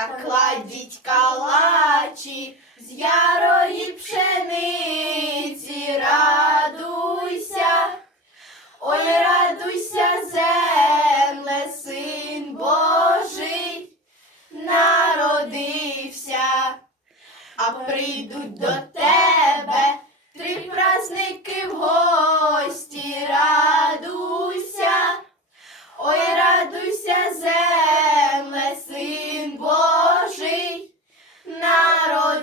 та кладіть калачі з ярої пшениці, радуйся, ой, радуйся, земле, син Божий, народився, а прийдуть до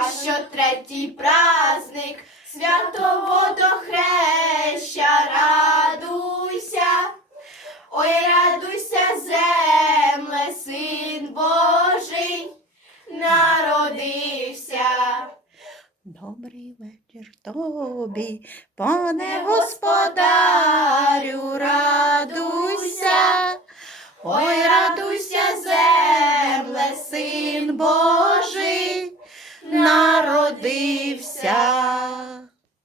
А що третій праздник? Святого дохреща, радуйся, ой, радуйся, земле, син Божий, народився. Добрий вечір тобі, пане господарю, радуйся, ой, радуйся, земле, син Божий, Дився.